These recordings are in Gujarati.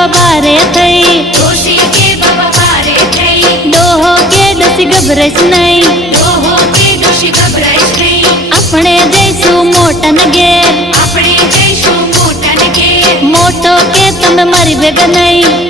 બાબા બારે થઈ. ડોહો કે ડોસી ગભરાઈશ નહીં. આપણે જઈશું મોટાને ઘેર મોટો કે તમે મારી ભેગા નહીં.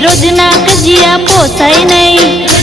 રોજના કજિયા પોસાય નહીં.